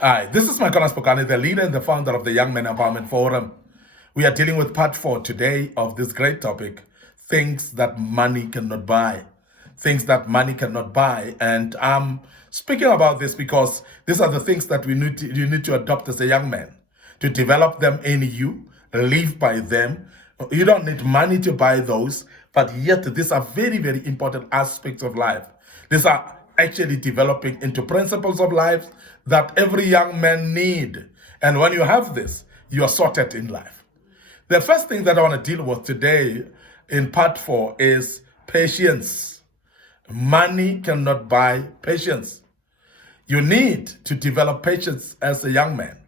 Hi, this is Micornus Phokane, the leader and the founder of the Young Men Empowerment Forum. We are dealing with part 4 today of this great topic, things that money cannot buy. Things that money cannot buy. And I'm speaking about this because these are the things that you need to adopt as a young man, to develop them in you, live by them. You don't need money to buy those, but yet these are very, very important aspects of life. These are actually developing into principles of life that every young man need. And when you have this, you are sorted in life. The first thing that I want to deal with today in part 4 is patience. Money cannot buy patience. You need to develop patience as a young man.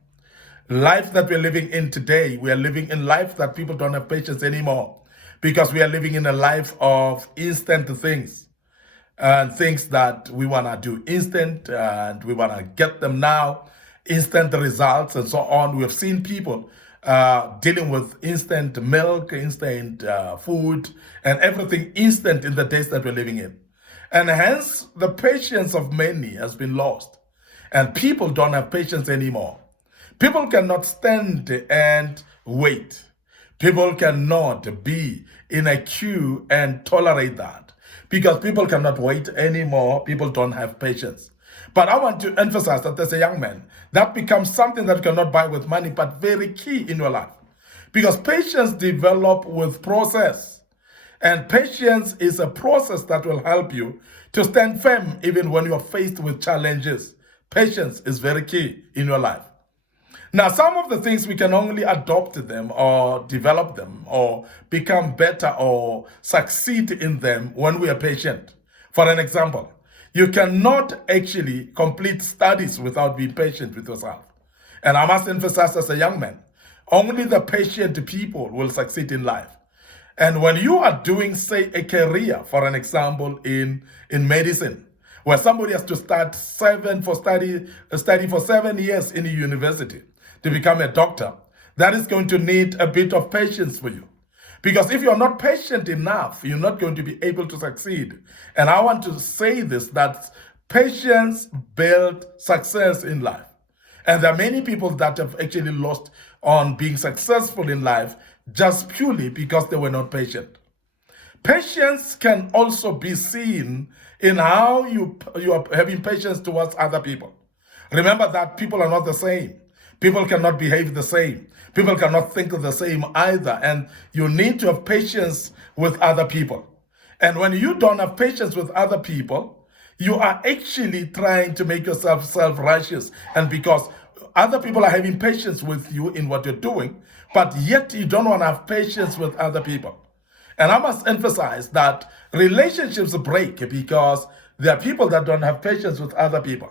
Life that we're living in today, we are living in life that people don't have patience anymore, because we are living in a life of instant things and things that we want to do instant and we want to get them now, instant results and so on. We have seen people dealing with instant milk, instant food, and everything instant in the days that we're living in. And hence, the patience of many has been lost. And people don't have patience anymore. People cannot stand and wait. People cannot be in a queue and tolerate that, because people cannot wait anymore. People don't have patience. But I want to emphasize that as a young man, that becomes something that you cannot buy with money, but very key in your life. Because patience develops with process. And patience is a process that will help you to stand firm even when you are faced with challenges. Patience is very key in your life. Now, some of the things we can only adopt them or develop them or become better or succeed in them when we are patient. For an example, you cannot actually complete studies without being patient with yourself. And I must emphasize as a young man, only the patient people will succeed in life. And when you are doing, say, a career, for an example, in medicine, where somebody has to study for 7 years in a university to become a doctor, that is going to need a bit of patience for you. Because if you're not patient enough, you're not going to be able to succeed. And I want to say this, that patience builds success in life. And there are many people that have actually lost on being successful in life just purely because they were not patient. Patience can also be seen in how you are having patience towards other people. Remember that people are not the same. People cannot behave the same. People cannot think the same either. And you need to have patience with other people. And when you don't have patience with other people, you are actually trying to make yourself self-righteous. And because other people are having patience with you in what you're doing, but yet you don't want to have patience with other people. And I must emphasize that relationships break because there are people that don't have patience with other people.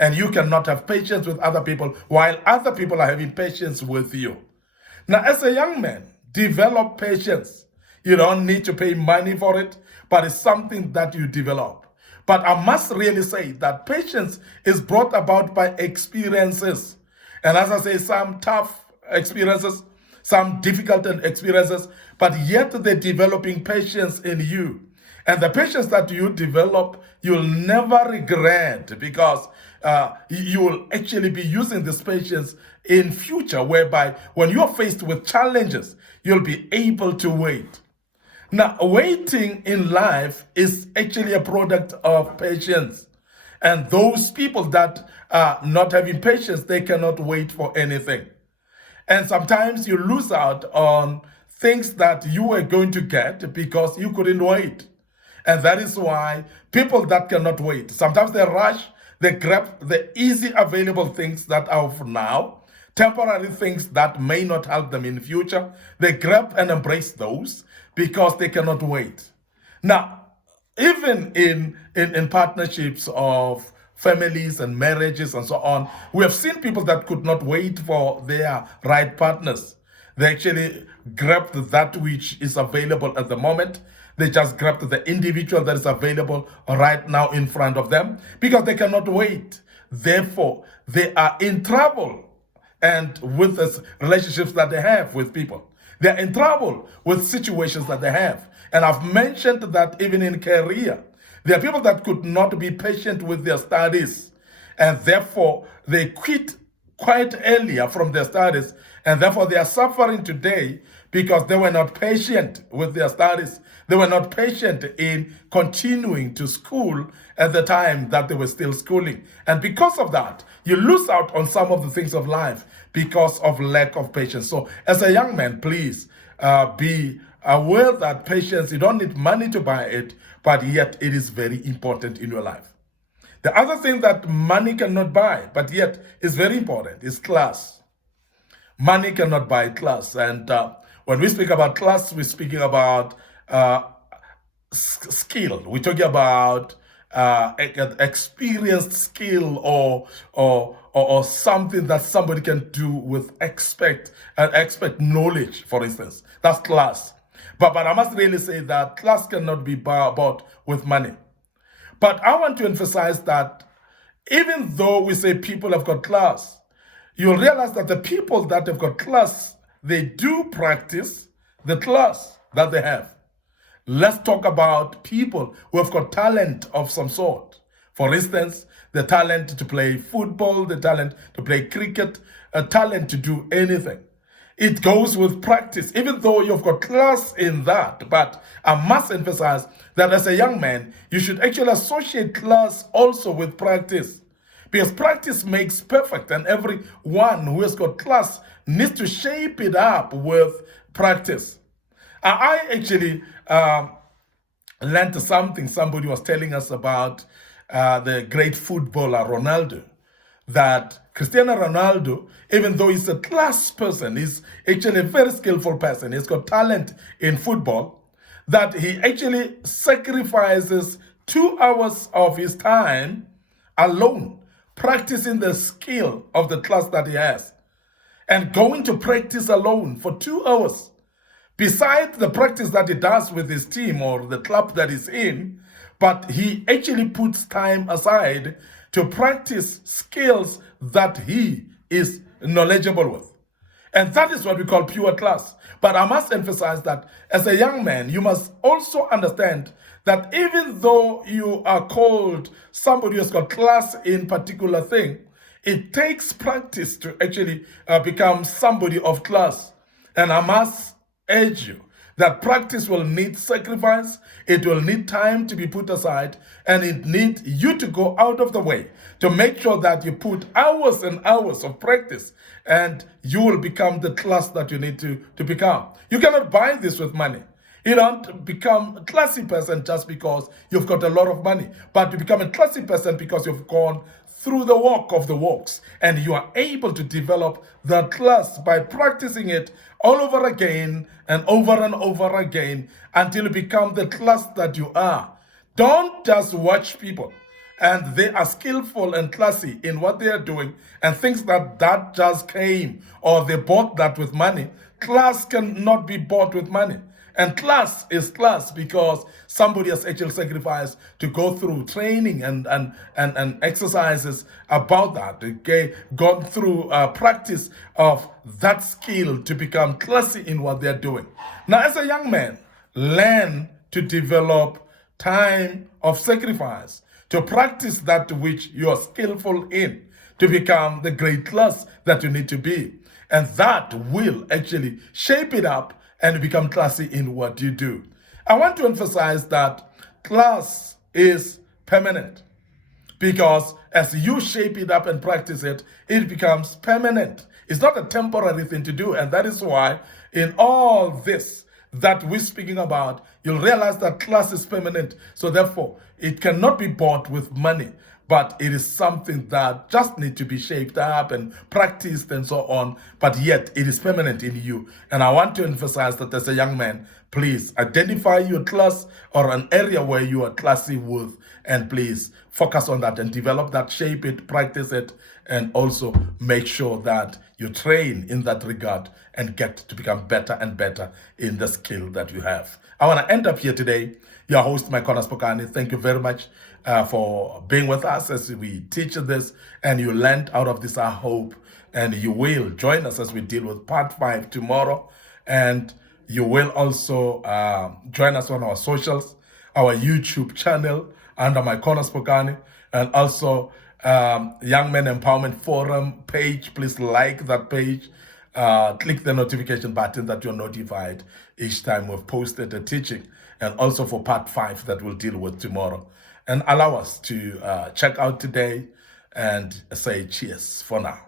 And you cannot have patience with other people while other people are having patience with you. Now, as a young man, develop patience. You don't need to pay money for it, but it's something that you develop. But I must really say that patience is brought about by experiences. And as I say, some tough experiences, some difficult experiences, but yet they're developing patience in you. And the patience that you develop, you'll never regret, because you will actually be using this patience in future, whereby when you're faced with challenges, you'll be able to wait. Now, waiting in life is actually a product of patience. And those people that are not having patience, they cannot wait for anything. And sometimes you lose out on things that you were going to get because you couldn't wait. And that is why people that cannot wait, sometimes they rush, they grab the easy available things that are of now, temporary things that may not help them in the future. They grab and embrace those because they cannot wait. Now, even in partnerships of families and marriages and so on, we have seen people that could not wait for their right partners. They actually grabbed that which is available at the moment. They just grabbed the individual that is available right now in front of them because they cannot wait. Therefore, they are in trouble and with the relationships that they have with people. They're in trouble with situations that they have. And I've mentioned that even in career, there are people that could not be patient with their studies. And therefore, they quit quite earlier from their studies, and therefore they are suffering today because they were not patient with their studies. They were not patient in continuing to school at the time that they were still schooling. And because of that, you lose out on some of the things of life because of lack of patience. So as a young man, please be aware that patience, you don't need money to buy it, but yet it is very important in your life. The other thing that money cannot buy, but yet is very important, is class. Money cannot buy class. And when we speak about class, we're speaking about skill. We're talking about experienced skill or something that somebody can do with expert knowledge, for instance. That's class. But I must really say that class cannot be bought with money. But I want to emphasize that even though we say people have got class, you'll realize that the people that have got class, they do practice the class that they have. Let's talk about people who have got talent of some sort. For instance, the talent to play football, the talent to play cricket, a talent to do anything. It goes with practice, even though you've got class in that. But I must emphasize that as a young man, you should actually associate class also with practice. Because practice makes perfect, and everyone who has got class needs to shape it up with practice. I actually learned something. Somebody was telling us about the great footballer Ronaldo, that Cristiano Ronaldo, even though he's a class person, he's actually a very skillful person, he's got talent in football, that he actually sacrifices 2 hours of his time alone, practicing the skill of the class that he has, and going to practice alone for 2 hours. Besides the practice that he does with his team or the club that he's in, but he actually puts time aside to practice skills that he is knowledgeable with. And that is what we call pure class. But I must emphasize that as a young man, you must also understand that even though you are called somebody who has got class in particular thing, it takes practice to actually become somebody of class. And I must urge you that practice will need sacrifice, it will need time to be put aside, and it needs you to go out of the way to make sure that you put hours and hours of practice, and you will become the class that you need to become. You cannot buy this with money. You don't become a classy person just because you've got a lot of money, but you become a classy person because you've gone through the walk of the walks, and you are able to develop that class by practicing it all over again and over again until you become the class that you are. Don't just watch people and they are skillful and classy in what they are doing and thinks that just came or they bought that with money. Class cannot be bought with money. And class is class because somebody has actually sacrificed to go through training and exercises about that. Okay, gone through practice of that skill to become classy in what they're doing. Now, as a young man, learn to develop time of sacrifice to practice that which you are skillful in to become the great class that you need to be. And that will actually shape it up and become classy in what you do. I want to emphasize that class is permanent because as you shape it up and practice it, it becomes permanent. It's not a temporary thing to do. And that is why in all this that we're speaking about, you'll realize that class is permanent. So therefore, it cannot be bought with money, but it is something that just needs to be shaped up and practiced and so on, but yet it is permanent in you. And I want to emphasize that as a young man, please identify your class or an area where you are classy with, and please focus on that and develop that, shape it, practice it, and also make sure that you train in that regard and get to become better and better in the skill that you have. I want to end up here today. Your host, Micornus Phokane. Thank you very much for being with us as we teach this, and you learned out of this, I hope, and you will join us as we deal with part 5 tomorrow, and you will also join us on our socials, our YouTube channel under Micornus Phokane, and also Young Men Empowerment Forum page. Please like that page. Click the notification button that you're notified each time we've posted a teaching, and also for part 5 that we'll deal with tomorrow. And allow us to check out today and say cheers for now.